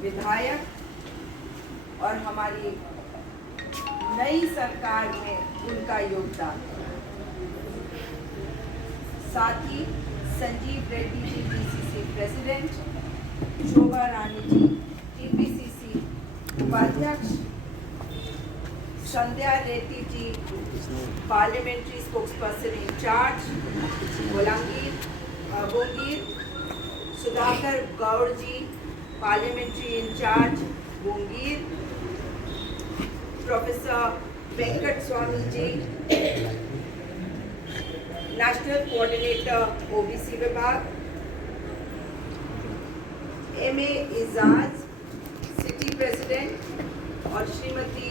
विधायक और हमारी नई सरकार में उनका योगदान। साथ ही Sanjeev Reddy ji PCC president, Shobha Rani ji TPCC उपाध्यक्ष, Sandhya Reddy ji parliamentary spokesperson incharge Bhongir, Sudhakar Goud ji parliamentary incharge Bhongir, professor Venkat Swamy ji national coordinator OBC विभाग, एमए इजाज सिटी प्रेसिडेंट और श्रीमती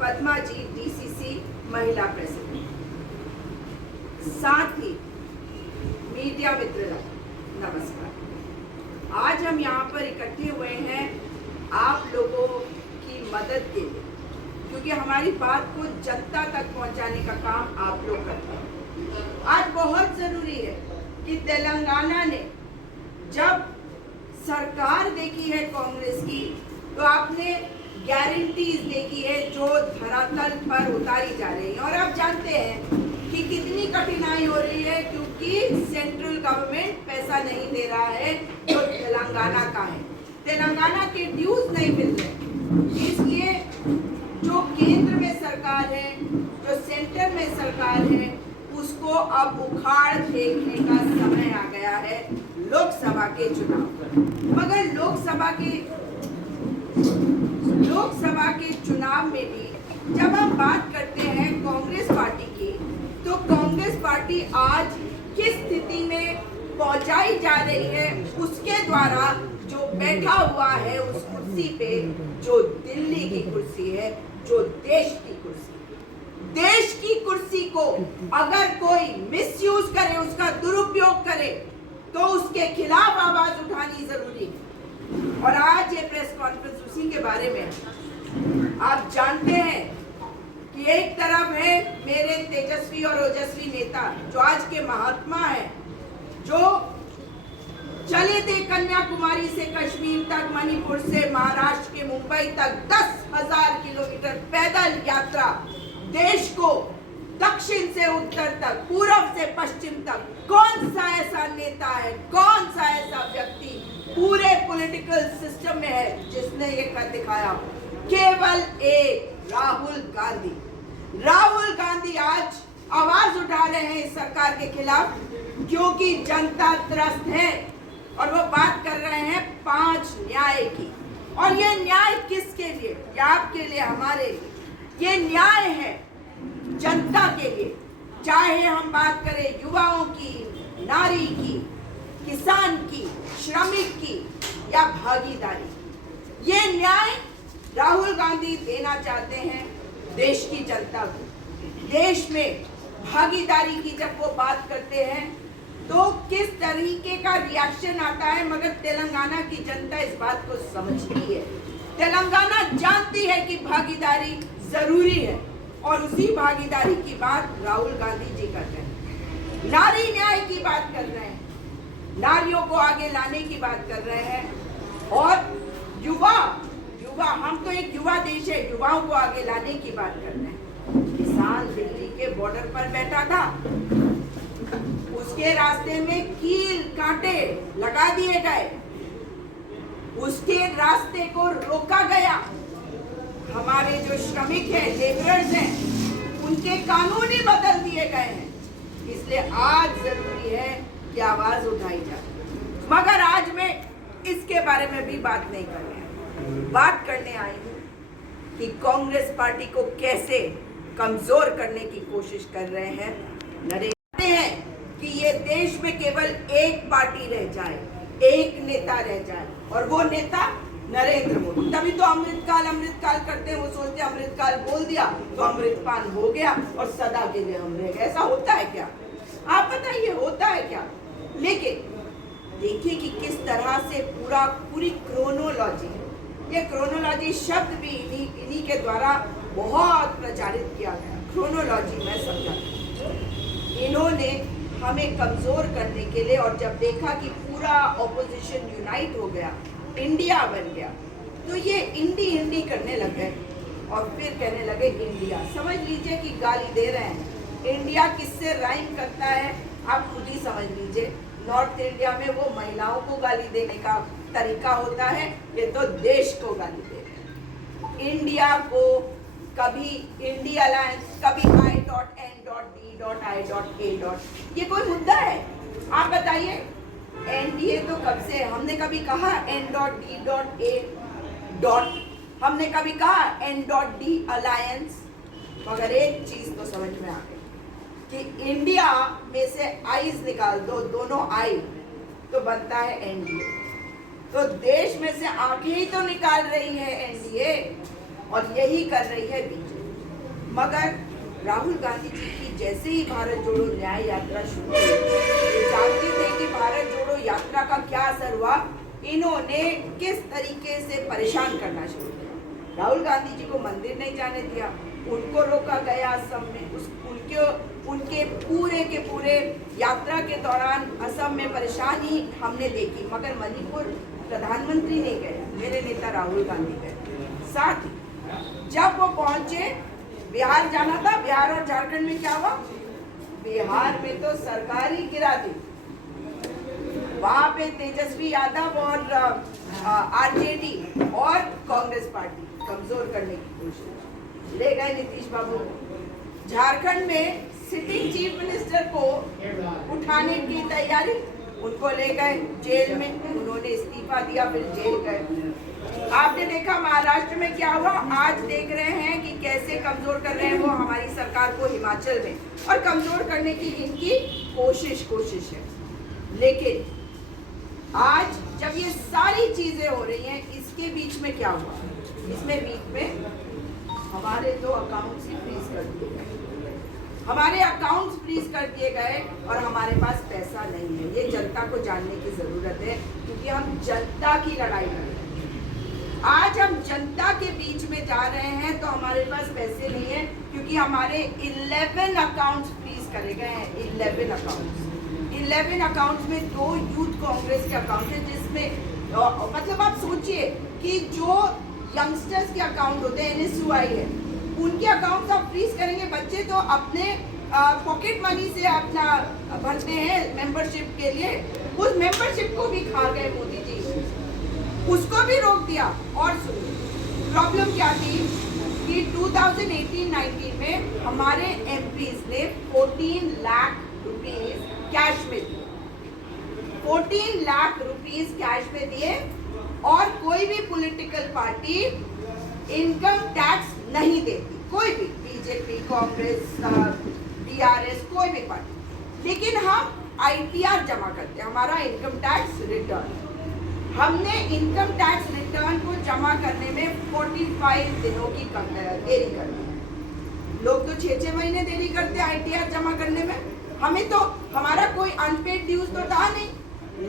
पद्मा जी डीसीसी महिला प्रेसिडेंट। साथ ही मीडिया मित्रों, नमस्कार। आज हम यहाँ पर इकट्ठे हुए हैं आप लोगों की मदद के लिए, क्योंकि हमारी बात को जनता तक पहुँचाने का काम आप लोग करते हैं। आज बहुत जरूरी है कि तेलंगाना ने जब सरकार देखी है कांग्रेस की, तो आपने गारंटीज देखी है जो धरातल पर उतारी जा रही है। और आप जानते हैं कि कितनी कठिनाई हो रही है, क्योंकि सेंट्रल गवर्नमेंट पैसा नहीं दे रहा है जो तेलंगाना का है। तेलंगाना के ड्यूज नहीं मिल रहे, इसलिए जो केंद्र में सरकार है, जो सेंटर में सरकार है, उसको अब उखाड़ फेंकने का समय आ गया है लोकसभा के चुनाव। मगर लोकसभा के चुनाव में भी जब हम बात करते हैं कांग्रेस पार्टी की, तो कांग्रेस पार्टी आज किस स्थिति में पहुंचाई जा रही है, उसके द्वारा जो बैठा हुआ है उस कुर्सी पे, जो दिल्ली की कुर्सी है, जो देश की कुर्सी, देश की कुर्सी को अगर कोई मिसयूज करे, उसका दुरुपयोग करे, तो उसके खिलाफ आवाज उठानी जरूरी है। और आज ये प्रेस कॉन्फ्रेंस उसी के बारे में। आप जानते हैं कि एक तरफ है मेरे तेजस्वी और ओजस्वी नेता जो आज के महात्मा है, जो चले थे कन्याकुमारी से कश्मीर तक, मणिपुर से महाराष्ट्र के मुंबई तक 10,000 किलोमीटर पैदल यात्रा, देश को दक्षिण से उत्तर तक, पूर्व से पश्चिम तक। कौन सा ऐसा नेता है, कौन सा ऐसा व्यक्ति पूरे पॉलिटिकल सिस्टम में है जिसने ये कर दिखाया? केवल एक राहुल गांधी। राहुल गांधी आज आवाज उठा रहे हैं इस सरकार के खिलाफ, क्योंकि जनता त्रस्त है और वो बात कर रहे हैं 5 न्याय की। और ये न्याय किसके लिए? ये आपके लिए, हमारे लिए। ये न्याय है जनता के लिए, चाहे हम बात करें युवाओं की, नारी की, किसान की, श्रमिक की या भागीदारी। ये न्याय राहुल गांधी देना चाहते हैं देश की जनता को। देश में भागीदारी की जब वो बात करते हैं तो किस तरीके का रिएक्शन आता है, मगर तेलंगाना की जनता इस बात को समझती है। तेलंगाना जानती है कि भागीदारी जरूरी है, और उसी भागीदारी की बात राहुल गांधी जी कर रहे हैं। नारी न्याय की बात कर रहे हैं, नारियों को आगे लाने की बात कर रहे हैं। और युवा, हम तो एक युवा देश है, युवाओं को आगे लाने की बात कर रहे हैं। किसान दिल्ली के बॉर्डर पर बैठा था, उसके रास्ते में कील कांटे लगा दिए गए, उसके रास्ते को रोका गया। हमारे जो श्रमिक हैं, लेबरर्स हैं, उनके कानून ही बदल दिए गए हैं। इसलिए आज जरूरी है कि आवाज उठाई जाए। मगर आज मैं इसके बारे में भी बात नहीं कर रही हूँ। बात करने आई हूँ कि कांग्रेस पार्टी को कैसे कमजोर करने की कोशिश कर रहे हैं नरेंद्र हैं कि ये देश में केवल एक पार्टी रह जाए, एक नेता रह जाए, और वो नेता नरेंद्र मोदी। तभी तो अमृतकाल करते हैं। वो सोचते अमृतकाल बोल दिया तो अमृतपान हो गया और सदा के लिए हम रह गए। ऐसा होता है क्या? आप बताइए, होता है क्या? लेकिन देखिए कि किस तरह से पूरी क्रोनोलॉजी, ये क्रोनोलॉजी शब्द भी इन्हीं के द्वारा बहुत प्रचारित किया गया। क्रोनोलॉजी मैं समझा, इन्होंने हमें कमजोर करने के लिए, और जब देखा कि पूरा ऑपोजिशन यूनाइट हो गया, इंडिया बन गया। तो ये इंडी इंडी करने लग गए और फिर कहने लगे इंडिया। समझ लीजिए कि गाली दे रहे हैं। इंडिया किससे राइम करता है आप खुद ही समझ लीजिए। नॉर्थ इंडिया में वो महिलाओं को गाली देने का तरीका होता है, ये तो देश को गाली दे रहे हैं। इंडिया को कभी इंडिया अलायंस, कभी I.N.D.I.A. ये कोई मुद्दा है? आप बताइए। एनडीए तो कब से, हमने कभी कहा N.D.A. हमने कभी कहा N.D अलायंस? मगर एक चीज तो समझ में आ गई कि इंडिया में से आईज निकाल दो, दोनों आई, तो बनता है एनडीए। तो देश में से आंखें ही तो निकाल रही है एनडीए, और यही कर रही है बीजेपी। मगर राहुल गांधी जी की जैसे ही भारत जोड़ो न्याय यात्रा शुरू हुई, ये जानते थे कि भारत जोड़ो यात्रा का क्या असर हुआ, इन्होंने किस तरीके से परेशान करना शुरू किया। राहुल गांधी जी को मंदिर नहीं जाने दिया, उनको रोका गया असम में। उनके पूरे के पूरे यात्रा के दौरान असम में परेशानी हमने देखी, मगर मणिपुर प्रधानमंत्री नहीं गए, मेरे नेता राहुल गांधी गए। साथ ही जब वो पहुंचे, बिहार जाना था, बिहार और झारखंड में क्या हुआ? बिहार में तो सरकार ही गिरा दी। वहां पे तेजस्वी यादव और आरजेडी और कांग्रेस पार्टी कमजोर करने की कोशिश, ले गए नीतीश बाबू को। झारखंड में सिटिंग चीफ मिनिस्टर को उठाने की तैयारी, उनको ले गए जेल में, उन्होंने इस्तीफा दिया, फिर जेल गए। आपने देखा महाराष्ट्र में क्या हुआ, आज देख रहे हैं कि कैसे कमजोर कर रहे हैं वो हमारी सरकार को हिमाचल में, और कमजोर करने की इनकी कोशिश है। लेकिन आज जब ये सारी चीजें हो रही हैं, इसके बीच में क्या हुआ? इसमें बीच में हमारे तो अकाउंट्स ही फ्रीज कर दिए गए, हमारे अकाउंट्स फ्रीज कर दिए गए, और हमारे पास पैसा नहीं है। ये जनता को जानने की जरूरत है, क्योंकि हम जनता की लड़ाई लड़ रहे हैं। आज हम जनता के बीच में जा रहे हैं तो हमारे पास पैसे नहीं है, क्योंकि हमारे 11 अकाउंट्स फ्रीज करे गए हैं। 11 अकाउंट्स में 2 यूथ कांग्रेस के अकाउंट है, जिसमें मतलब आप सोचिए कि जो यंगस्टर्स के अकाउंट होते हैं, NSUI है, उनके अकाउंट आप फ्रीज करेंगे। बच्चे तो अपने पॉकेट मनी से अपना भरते हैं मेंबरशिप के लिए, उस मेंबरशिप को भी खा गए मोदी जी, उसको भी रोक दिया। और प्रॉब्लम क्या थी कि 2018-19 में हमारे MPs ने 14 लाख रुपीस कैश में दिए, 14 लाख रुपीस कैश में दिए, और कोई भी पॉलिटिकल पार्टी इनकम टैक्स नहीं देती, कोई भी, बीजेपी, कांग्रेस, DRS, कोई भी पार्टी। लेकिन हम ITR जमा करते हैं, हमारा इनकम टैक्स रिटर्न। हमने इनकम टैक्स रिटर्न को जमा करने में 45 दिनों की देरी कर दी। लोग तो 6-6 महीने देरी करते हैं ITR जमा करने में। हमें तो, हमारा कोई अनपेड ड्यूज तो था नहीं।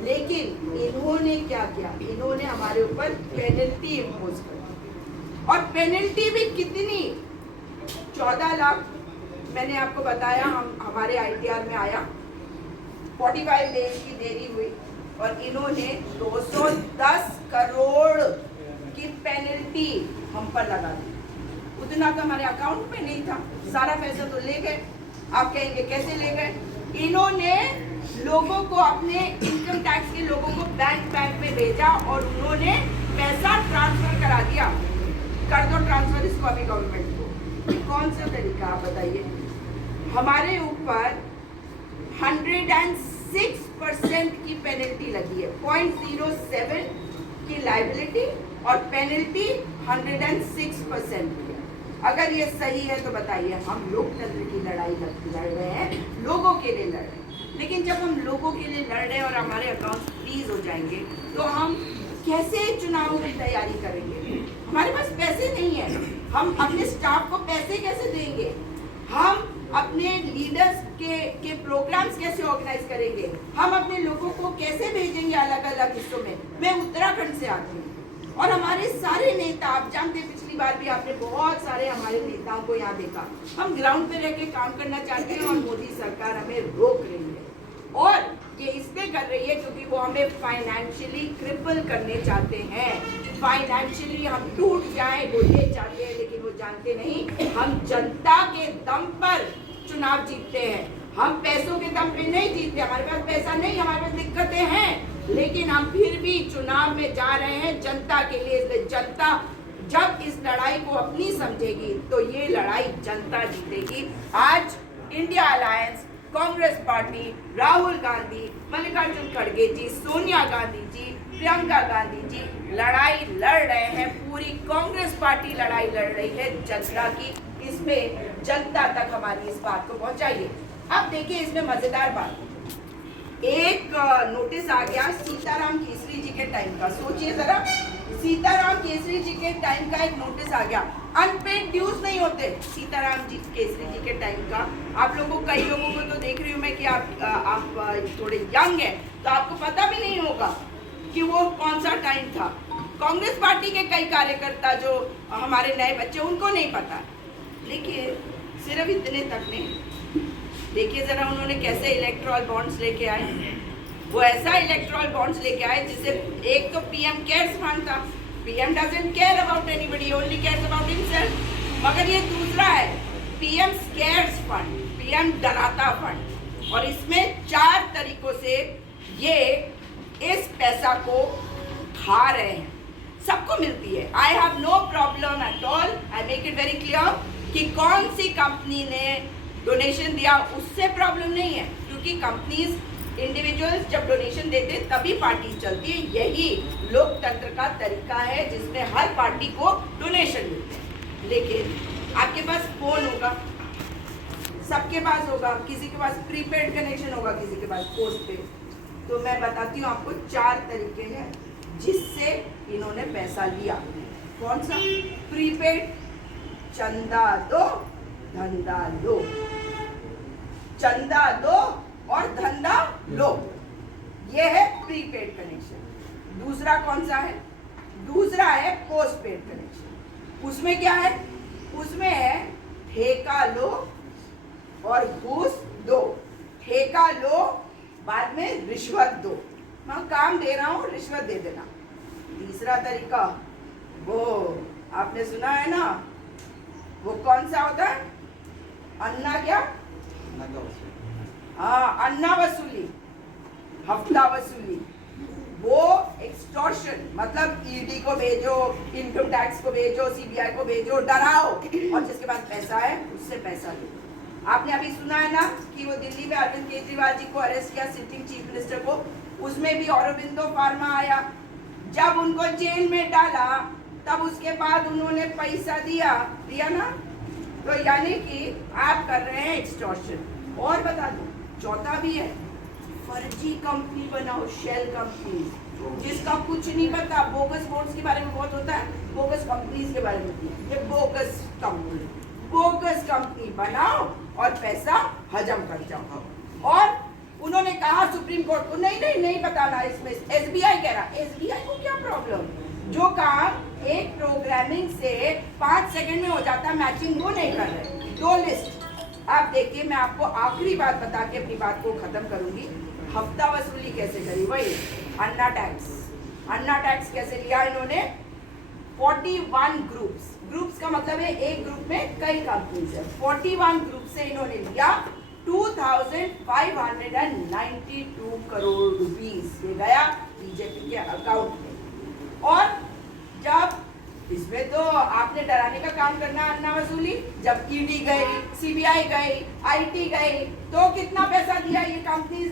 लेकिन इन्होंने क्या किया, इन्होंने हमारे ऊपर पेनल्टी इम्पोज कर दी, और पेनल्टी भी कितनी, 14 लाख। मैंने आपको बताया, हमारे ITR में आया, 45 डेज की देरी हुई, और इन्होंने 210 करोड़ की पेनल्टी हम पर लगा दी। उतना तो हमारे अकाउंट में नहीं था, सारा पैसा तो ले गए। आप कहेंगे कैसे ले गए? इन्होंने लोगों को, अपने इनकम टैक्स के लोगों को बैंक में भेजा, और उन्होंने पैसा ट्रांसफर करा दिया। कर दो ट्रांसफर इसको अभी गवर्नमेंट को। कौन सा तरीका आप बताइए? हमारे ऊपर 106% की पेनल्टी लगी है, 0.07 की लायबिलिटी और पेनल्टी 106% की। अगर ये सही है तो बताइए, हम लोकतंत्र की लड़ाई लड़ रहे हैं, लोगों के लिए लड़ रहे हैं। लेकिन जब हम लोगों के लिए लड़ रहे हैं और हमारे अकाउंट फ्रीज हो जाएंगे, तो हम कैसे चुनाव में तैयारी करेंगे? हमारे पास पैसे नहीं है, हम अपने स्टाफ को पैसे कैसे देंगे? हम अपने लीडर्स के प्रोग्राम्स कैसे ऑर्गेनाइज करेंगे? हम अपने लोगों को कैसे भेजेंगे अलग अलग हिस्सों में? मैं उत्तराखंड से आती हूँ, और हमारे सारे नेता, आप जानते हैं पिछली बार भी आपने बहुत सारे हमारे नेताओं को यहाँ देखा। हम ग्राउंड पे रह के काम करना चाहते हैं, और मोदी सरकार हमें रोक रही है। और ये इसलिए कर रही है क्योंकि वो हमें फाइनेंशियली क्रिपल करने चाहते हैं, फाइनेंशियली हम टूट जाएं वो ये चाहते हैं, लेकिन वो जानते नहीं हम जनता के दम पर चुनाव जीतते हैं, हम पैसों के दम पे नहीं जीतते। हमारे पास पैसा नहीं, हमारे पास दिक्कतें हैं, लेकिन हम फिर भी चुनाव में जा रहे हैं जनता के लिए। इसलिए जनता जब इस लड़ाई को अपनी समझेगी तो ये लड़ाई जनता जीतेगी। आज India alliance, Congress party, Rahul Gandhi, Mallikarjun खड़गे जी, सोनिया गांधी जी, प्रियंका गांधी जी लड़ाई लड़ रहे हैं। पूरी कांग्रेस पार्टी लड़ाई लड़ रही है जनता की। इसमें जनता तक हमारी इस बात को पहुंचाइए। अब देखिए इसमें मजेदार बात, एक नोटिस आ गया सीताराम केसरी जी के टाइम का। सोचिए जरा, सीताराम केसरी जी के टाइम का एक नोटिस आ गया। अनपेड ड्यूज नहीं होते सीताराम जी केसरी जी के टाइम का। आप लोगों, कई लोगों को तो देख रही हूँ मैं कि आप थोड़े यंग हैं तो आपको पता भी नहीं होगा कि वो कौन सा टाइम था। कांग्रेस पार्टी के कई कार्यकर्ता जो हमारे नए बच्चे, उनको नहीं पता, लेकिन सिर्फ इतने तक नहीं। देखिए जरा उन्होंने कैसे इलेक्ट्रल बॉन्ड्स लेके आए। वो ऐसा इलेक्ट्रल बॉन्ड्स लेके आए जिससे एक तो पीएम केयर्स फंड था, PM doesn't care about anybody, only cares about himself. मगर ये दूसरा है पीएम स्केयर्स फंड, पीएम डराता फंड, और इसमें 4 तरीकों से ये इस पैसा को खा रहे हैं। सबको मिलती है। I have no problem at all, I make it very clear कि कौन सी कंपनी ने डोनेशन दिया उससे प्रॉब्लम नहीं है, क्योंकि कंपनीज, इंडिविजुअल्स जब डोनेशन देते तभी पार्टी चलती है। यही लोकतंत्र का तरीका है जिसमें हर पार्टी को डोनेशन मिलते हैं। लेकिन आपके पास फोन होगा, सबके पास होगा, किसी के पास प्रीपेड कनेक्शन होगा, किसी के पास पोस्ट पेड। तो मैं बताती हूँ आपको 4 तरीके हैं जिससे इन्होंने पैसा लिया। कौन सा? प्रीपेड, चंदा दो धंधा लो, चंदा दो और धंधा लो, ये है प्रीपेड कनेक्शन। दूसरा कौन सा है? दूसरा है पोस्ट पेड कनेक्शन। उसमें क्या है? उसमें है ठेका लो और घूस दो। ठेका लो, बाद में रिश्वत दो। मैं काम दे रहा हूँ, रिश्वत दे देना। तीसरा तरीका, वो आपने सुना है ना, वो कौन सा होता है? अन्ना क्या? हाँ, अन्ना वसूली, हफ्ता वसूली। वो एक्सटॉर्शन, मतलब ईडी को भेजो, इनकम टैक्स को भेजो, सीबीआई को भेजो, डराओ, और जिसके पास पैसा है उससे पैसा लो। आपने अभी सुना है ना कि वो दिल्ली में अरविंद केजरीवाल जी को अरेस्ट किया, सिटिंग चीफ मिनिस्टर को। उसमें भी औरोबिंदो फार्मा आया। जब उनको जेल में डाला तब उसके बाद उन्होंने पैसा दिया ना। तो यानी कि आप कर रहे हैं एक्सटॉर्शन। और बता दो, चौथा भी है, फर्जी कंपनी बनाओ, शेल कंपनी, जिसका कुछ नहीं पता। बोगस बोर्ड्स के बारे में बहुत होता है, बोगस कंपनीज के बारे में। ये बोगस कंपनी बनाओ और पैसा हजम कर जाओ। और उन्होंने कहा सुप्रीम कोर्ट को नहीं बताना इसमें। एसबीआई कह रहा, एसबीआई को क्या प्रॉब्लम? जो काम एक प्रोग्रामिंग से 5 सेकंड में हो जाता, मैचिंग वो नहीं कर रहे। 2 लिस्ट आप देखिए। मैं आपको आखिरी बात बता के अपनी बात को खत्म करूंगी। हफ्ता वसूली कैसे करी? वही अन्ना टैक्स कैसे लिया इन्होंने? 41 ग्रुप्स का मतलब है एक ग्रुप में कई कंपनीज है। 41 ग्रुप से इन्होंने लिया 2592 करोड़ रुपीस। ये गया बीजेपी के अकाउंट में। और जब इसमें तो आपने डराने का काम करना, अन्ना वसूली। जब ईडी गई, सीबीआई गई, आईटी गई, तो कितना पैसा दिया ये कंपनीज?